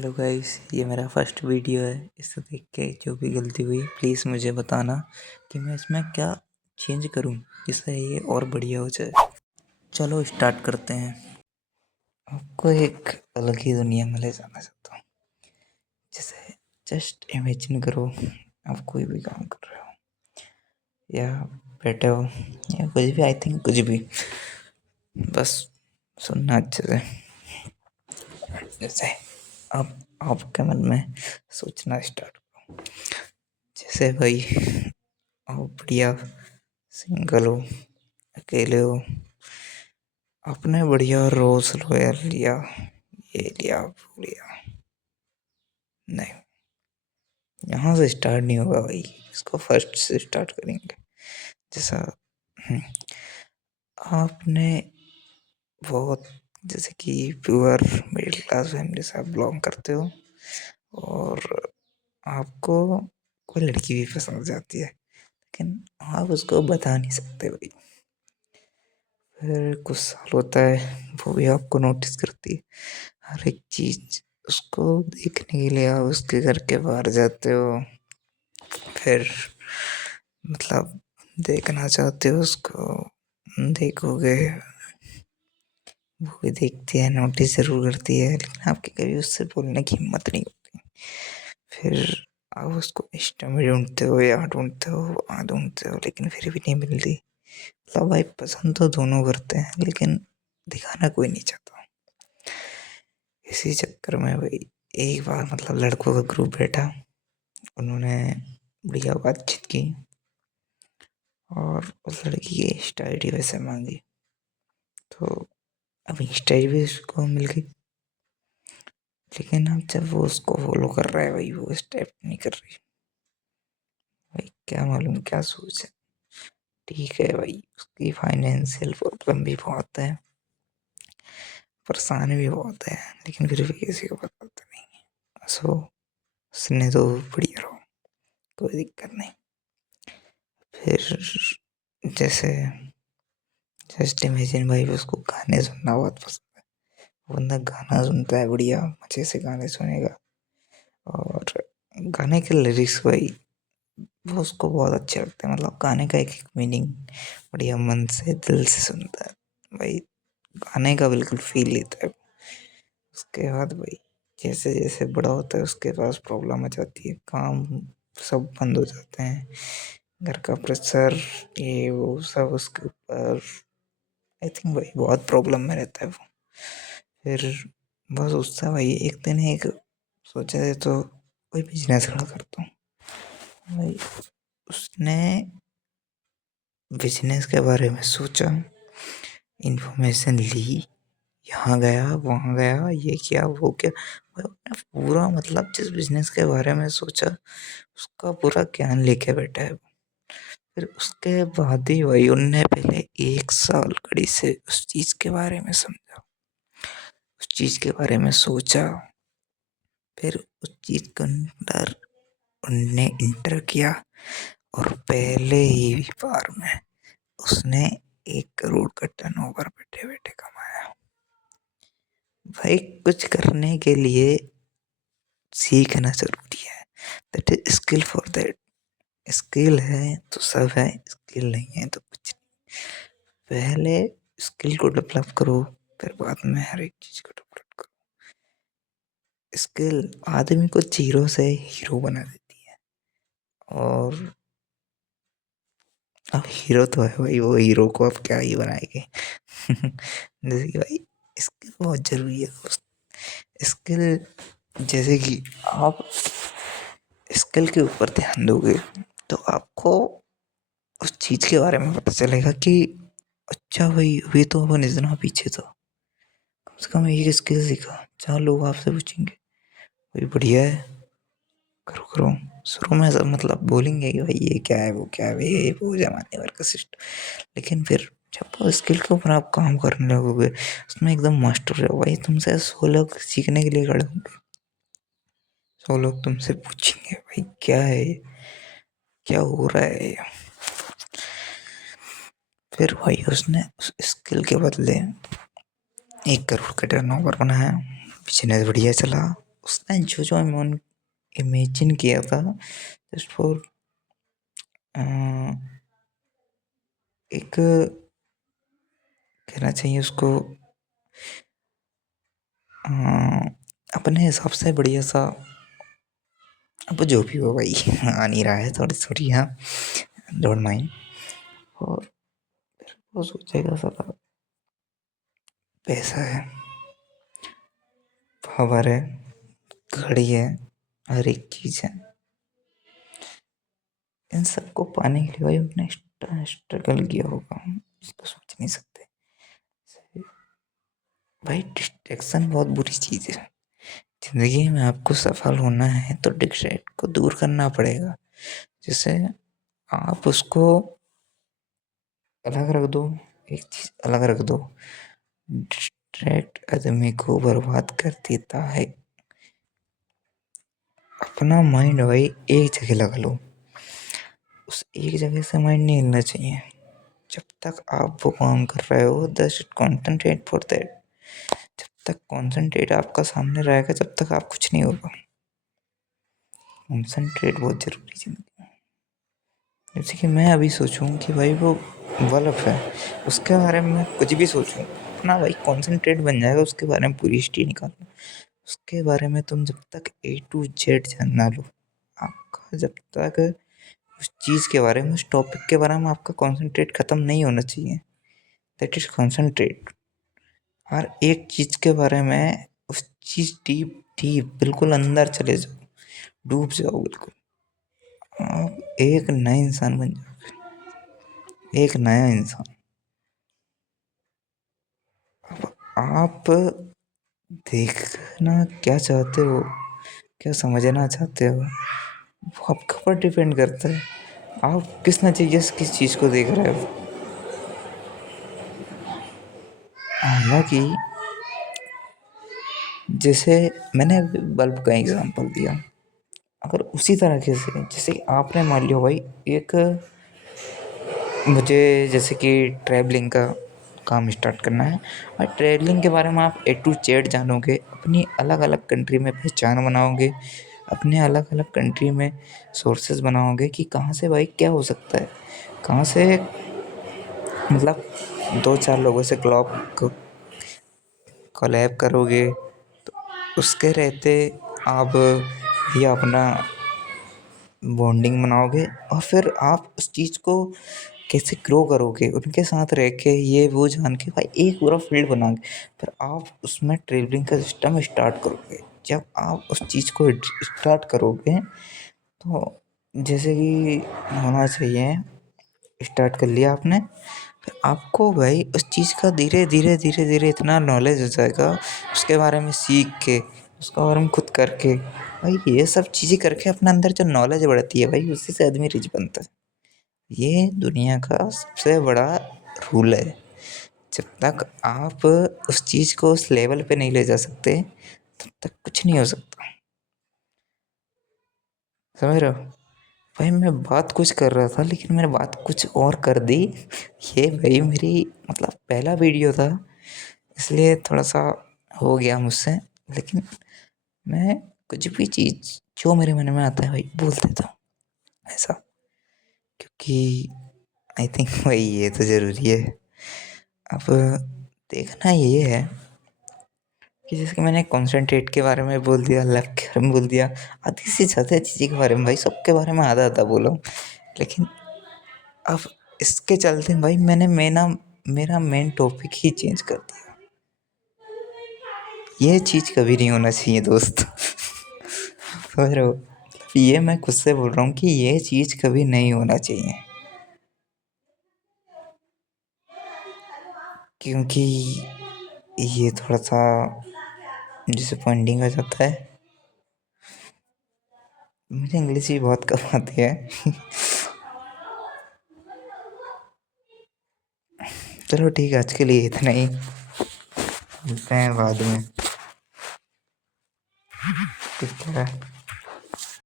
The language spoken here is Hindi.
हेलो गाइस, ये मेरा फर्स्ट वीडियो है। इसे देख के जो भी गलती हुई प्लीज़ मुझे बताना कि मैं इसमें क्या चेंज करूं जिससे ये और बढ़िया हो जाए। चलो स्टार्ट करते हैं। आपको एक अलग ही दुनिया में ले जाना चाहता हूँ। जैसे जस्ट इमेजिन करो, आप कोई भी काम कर रहे हो या बैठे हो या कुछ भी, आई थिंक कुछ भी, बस सुनना अच्छे से। जैसे आप आपके मन में सोचना स्टार्ट करो। जैसे भाई आप बढ़िया सिंगल हो, अकेले हो, आपने बढ़िया रोज लॉयर लिया, ये लिया वो लिया। नहीं, यहाँ से स्टार्ट नहीं होगा भाई, इसको फर्स्ट से स्टार्ट करेंगे। जैसा आपने बहुत, जैसे कि प्योर मिडिल क्लास फैमिली से आप बिलोंग करते हो और आपको कोई लड़की भी पसंद आ जाती है, लेकिन आप उसको बता नहीं सकते भाई। फिर कुछ साल होता है, वो भी आपको नोटिस करती है। हर एक चीज़ उसको देखने के लिए आप उसके घर के बाहर जाते हो। फिर मतलब देखना चाहते हो उसको, देखोगे, वो भी देखती है, नोटिस ज़रूर करती है, लेकिन आपकी कभी उससे बोलने की हिम्मत नहीं होती। फिर आप उसको इंस्टा में ढूंढते हो, यहाँ ढूंढते हो, वहाँ ढूंढते हो, लेकिन फिर भी नहीं मिलती। मतलब भाई पसंद तो दोनों करते हैं, लेकिन दिखाना कोई नहीं चाहता। इसी चक्कर में भाई एक बार मतलब लड़कों का ग्रुप बैठा, उन्होंने बढ़िया बातचीत की और उस लड़की की इंस्टा आई डी वैसे मांगी। तो अब इंस्टा आई डी उसको मिल गई, लेकिन अब जब वो उसको फॉलो कर रहा है भाई, वो स्टेप नहीं कर रही। भाई क्या मालूम क्या सोच है। ठीक है भाई, उसकी फाइनेंशियल प्रॉब्लम भी बहुत है, परेशान भी बहुत है, लेकिन फिर भी किसी को बताता नहीं है। सो उसने तो बढ़िया रहो, कोई दिक्कत नहीं। फिर जैसे जस्ट इमेजिन भाई, उसको गाने सुनना बहुत पसंद है। वो बंदा गाना सुनता है, बढ़िया मजे से गाने सुनेगा, और गाने के लिरिक्स भाई वो उसको बहुत अच्छे लगते हैं। मतलब गाने का एक एक मीनिंग बढ़िया मन से दिल से सुनता है भाई, गाने का बिल्कुल फील लेता है। उसके बाद भाई जैसे जैसे बड़ा होता है उसके पास प्रॉब्लम आ जाती है, काम सब बंद हो जाते हैं, घर का प्रेशर, ये वो सब उसके ऊपर। आई थिंक भाई बहुत प्रॉब्लम में रहता है वो। फिर बस उससे भाई एक दिन एक सोचा है तो कोई बिजनेस खड़ा करता हूँ भाई। उसने बिजनेस के बारे में सोचा, इंफॉर्मेशन ली, यहाँ गया वहाँ गया, ये किया वो किया, पूरा मतलब जिस बिजनेस के बारे में सोचा उसका पूरा ज्ञान लेके बैठा है। फिर उसके बाद ही भाई उनने पहले 1 साल कड़ी से उस चीज के बारे में समझा, उस चीज के बारे में सोचा। फिर उस चीज के अंदर उनने इंटर किया और पहले ही बार में उसने 1 करोड़ का टर्नओवर बैठे बैठे कमाया। भाई कुछ करने के लिए सीखना जरूरी है, that is skill for that. Skill है तो सब है, स्किल नहीं है तो कुछ नहीं। पहले स्किल को डेवलप करो, फिर बाद में हर एक चीज को डेवलप करो। स्किल आदमी को जीरो से हीरो बना देती है। और अब हीरो तो है भाई, वो हीरो को अब क्या ही बनाएंगे। जैसे कि भाई स्किल बहुत जरूरी है दोस्त। स्किल, जैसे कि आप स्किल के ऊपर ध्यान दोगे तो आपको उस चीज के बारे में पता चलेगा कि अच्छा भाई अभी तो अपन इतना पीछे था, कम से कम एक स्किल सीखा। 4 लोग आपसे पूछेंगे भाई बढ़िया है, करो करो। शुरू में सब मतलब बोलेंगे कि भाई ये क्या है वो क्या है, ये वो जमाने भर का सिस्टम। लेकिन फिर जब वो स्किल के ऊपर आप काम करने लगोगे, उसमें एकदम मास्टर हो जाओगे भाई। तुमसे 100 लोग सीखने के लिए खड़े होंगे, 100 लोग तुमसे पूछेंगे भाई क्या है, क्या हो रहा है। फिर भाई उसने उस स्किल के बदले 1 करोड़ का टर्नओवर बनाया, बिजनेस बढ़िया चला, उसने जो जो इमेजिन किया था जस्ट फॉर एक कहना चाहिए उसको अपने हिसाब से बढ़िया सा, अब जो भी हो भाई आ नहीं रहा है थोड़ी थोड़ी, हाँ डोंट माइंड। और फिर वो सोचेगा साला पैसा है, पावर है, घड़ी है, हर एक चीज़ है, इन सबको पाने के लिए भाई अपने स्ट्रगल किया होगा, इसको सोच नहीं सकते भाई। डिस्ट्रैक्शन बहुत बुरी चीज़ है। ज़िंदगी में आपको सफल होना है तो डिस्ट्रैक्ट को दूर करना पड़ेगा। जैसे आप उसको अलग रख दो, एक चीज़ अलग रख दो, डिस्ट्रैक्ट आदमी को बर्बाद कर देता है। अपना माइंड भाई एक जगह लगा लो, उस एक जगह से माइंड नहीं हिलना चाहिए। जब तक आप वो काम कर रहे हो जस्ट कॉन्सेंट्रेट फॉर दैट। जब तक कॉन्सेंट्रेट आपका सामने रहेगा जब तक आप कुछ नहीं होगा। कॉन्सेंट्रेट बहुत जरूरी जिंदगी में। जैसे कि मैं अभी सोचूं कि भाई वो बल्ब है, उसके बारे में कुछ भी सोचूं, अपना भाई कॉन्सेंट्रेट बन जाएगा उसके बारे में पूरी हिस्ट्री निकालना। उसके बारे में तुम जब तक A to Z जानना लो, आपका जब तक उस चीज़ के बारे में, उस टॉपिक के बारे में आपका कॉन्सेंट्रेट ख़त्म नहीं होना चाहिए। That is concentrate. हर एक चीज़ के बारे में उस चीज़ डीप डीप बिल्कुल अंदर चले जाओ, डूब जाओ बिल्कुल, आप एक नए इंसान बन जाओगे, एक नया इंसान। अब आप देखना क्या चाहते हो, क्या समझना चाहते हो, वो आपके ऊपर डिपेंड करता है। आप किस नतीजे से किस चीज़ को देख रहे हो। हालांकि जैसे मैंने अभी बल्ब का एग्जांपल दिया, अगर उसी तरीके से जैसे आपने मान लिया भाई एक, मुझे जैसे कि ट्रैवलिंग का काम स्टार्ट करना है और ट्रैवलिंग के बारे में आप A to Z जानोगे, अपनी अलग अलग कंट्री में पहचान बनाओगे, अपने अलग अलग कंट्री में सोर्सेज बनाओगे कि कहाँ से भाई क्या हो सकता है, कहाँ से मतलब 2-4 लोगों से कोलैब करोगे तो उसके रहते आप भी अपना बॉन्डिंग बनाओगे और फिर आप उस चीज़ को कैसे ग्रो करोगे उनके साथ रह के, ये वो जान के भाई एक पूरा फील्ड बनाओगे। फिर आप उसमें ट्रेवलिंग का सिस्टम स्टार्ट करोगे। जब आप उस चीज़ को स्टार्ट करोगे तो जैसे कि होना चाहिए, स्टार्ट कर लिया आपने, फिर आपको भाई उस चीज़ का धीरे धीरे धीरे धीरे इतना नॉलेज हो जाएगा, उसके बारे में सीख के, उसके बारे में खुद करके, भाई ये सब चीज़ें करके अपने अंदर जो नॉलेज बढ़ती है भाई उसी से आदमी रिच बनता है। ये दुनिया का सबसे बड़ा रूल है। जब तक आप उस चीज़ को उस लेवल पे नहीं ले जा सकते तब तक कुछ नहीं हो सकता। समझ रहे हो भाई, मैं बात कुछ कर रहा था लेकिन मैंने बात कुछ और कर दी। ये भाई मेरी मतलब पहला वीडियो था इसलिए थोड़ा सा हो गया मुझसे, लेकिन मैं कुछ भी चीज़ जो मेरे मन में आता है भाई बोल देता हूँ ऐसा, क्योंकि आई थिंक भाई ये तो ज़रूरी है। अब देखना ये है कि जैसे कि मैंने कॉन्सेंट्रेट के बारे में बोल दिया, लक के बारे में बोल दिया, आधी से ज़्यादा चीज़ों के बारे में भाई, सबके बारे में आधा आधा बोला हूँ, लेकिन अब इसके चलते भाई मैंने मेरा मेन टॉपिक ही चेंज कर दिया। ये चीज़ कभी नहीं होना चाहिए दोस्त। समझ रहे हो, ये मैं खुद से बोल रहा हूँ कि ये चीज़ कभी नहीं होना चाहिए, क्योंकि ये थोड़ा सा डिसअपॉइंटिंग हो जाता है। मुझे इंग्लिश भी बहुत कम आती है। चलो ठीक है, आज के लिए इतना ही, मिलते हैं बाद में। ठीक है।